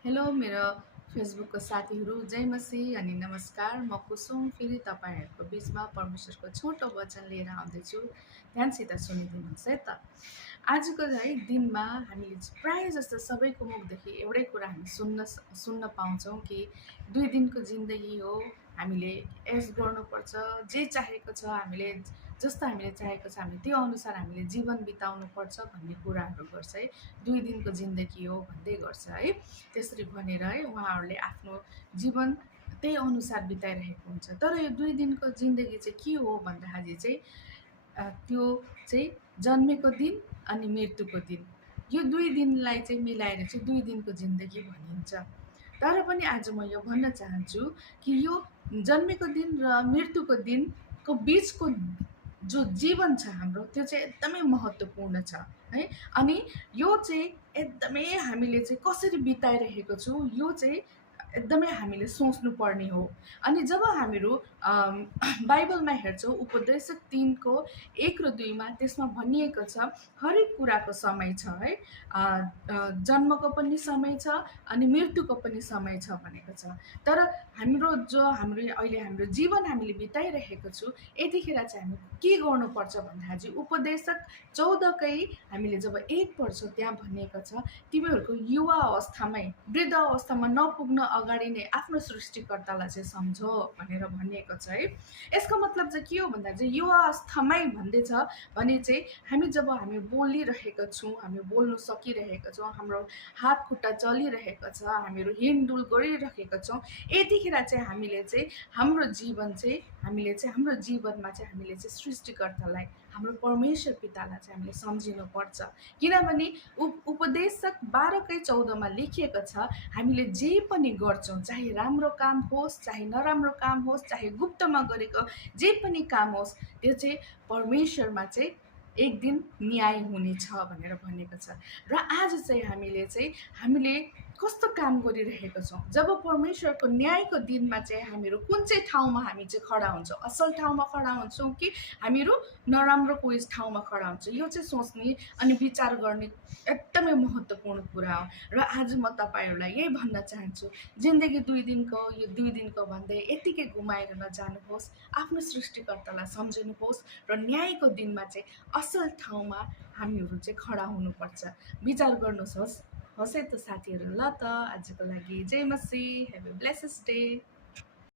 Hello मेरो फेसबुकको साथीहरू, जय मसीह अनि नमस्कार। म कुसुम फेरि तपाईँहरूको बिचमा परमेश्वरको छोटो वचन लिएर आउँदैछु। ध्यानसित सुनिदिनुहोस् है त। आजको दिनमा हामीले प्राय जस्तो सबैको मुखदेखि एउटै कुरा हामी सुन्न पाउँछौँ कि 2 दिनको जिन्दगी हो, हामीले ऐश गर्नुपर्छ, जे चाहेको छ हामीले जस्तो हामीले चाहेको छ हामी त्यो अनुसार हामीले जीवन बिताउनुपर्छ भन्ने कुराहरू गर्छ है। 2 दिनको जिन्दगी हो भन्दै गर्छ है। त्यसरी भनेर है उहाँहरूले आफ्नो जीवन त्यही अनुसार बिताइरहेको हुन्छ। तर यो 2 दिनको जिन्दगी चाहिँ के हो भन्दाखेरि चाहिँ त्यो चाहिँ जन्मेको दिन अनि मृत्युको दिन, यो 2 दिनलाई चाहिँ मिलाएर चाहिँ 2 दिनको जिन्दगी भनिन्छ। तर पनि आज म यो भन्न चाहन्छु कि यो जन्मेको दिन र मृत्युको दिनको बिचको जो जीवन छ हाम्रो, त्यो चाहिँ एकदमै महत्त्वपूर्ण छ है। अनि यो चाहिँ एकदमै हामीले चाहिँ कसरी बिताइरहेको छौँ, यो चाहिँ एकदमै हामीले सोच्नुपर्ने हो। अनि जब हामीहरू बाइबलमा हेर्छौँ, उपदेशक 3 को 1 र 2 मा त्यसमा भनिएको छ हरेक कुराको समय छ है। जन्मको पनि समय छ अनि मृत्युको पनि समय छ भनेको छ। तर हाम्रो अहिले हाम्रो जीवन हामीले बिताइरहेको छु, यतिखेर चाहिँ हामी के गर्नुपर्छ भन्दाखेरि चाहिँ उपदेशक 14 कै हामीले जब 1 पढ्छौँ त्यहाँ भनिएको छ, तिमीहरूको युवा अवस्थामै, वृद्ध अवस्थामा नपुग्न अगाडि नै आफ्नो सृष्टिकर्तालाई चाहिँ सम्झो भनेर भनिएको छ है। यसको मतलब चाहिँ के हो भन्दा चाहिँ युवा अवस्थामै भन्दैछ भने चाहिँ हामी बोलिरहेका छौँ, हामी बोल्नु सकिरहेका छौँ, हाम्रो हात खुट्टा चलिरहेको छ, हामीहरू हिँडडुल गरिरहेका छौँ, यतिखेर चाहिँ हामीले चाहिँ हाम्रो जीवनमा चाहिँ हामीले चाहिँ सृष्टिकर्तालाई, हाम्रो परमेश्वर पितालाई चाहिँ हामीले सम्झिनुपर्छ। किनभने उपदेशक 12 कै 14 मा लेखिएको छ, हामीले जे पनि गर्छौँ, चाहे राम्रो काम होस्, चाहे नराम्रो काम होस्, चाहे गुप्तमा गरेको जे पनि काम होस्, त्यो चाहिँ परमेश्वरमा चाहिँ एक दिन न्याय हुनेछ भनेर भनेको छ। र आज चाहिँ हामीले कस्तो काम गरिरहेका छौँ, जब परमेश्वरको न्यायको दिनमा चाहिँ हामीहरू कुन चाहिँ ठाउँमा हामी चाहिँ खडा हुन्छौँ, असल ठाउँमा खडा हुन्छौँ कि हामीहरू नराम्रो कोही ठाउँमा खडा हुन्छौँ, यो चाहिँ सोच्ने अनि विचार गर्ने एकदमै महत्त्वपूर्ण कुरा हो। र आज म तपाईँहरूलाई यही भन्न चाहन्छु, जिन्दगी 2 दिनको, यो 2 दिनको भन्दै यतिकै घुमाएर नजानुहोस्, आफ्नो सृष्टिकर्तालाई सम्झिनुहोस् र न्यायको दिनमा चाहिँ असल ठाउँमा हामीहरू चाहिँ खडा हुनुपर्छ। विचार गर्नुहोस्। होस् है त साथीहरू। ल त आजको लागि जय मसीह, हेभ अ ब्लेसेस डे।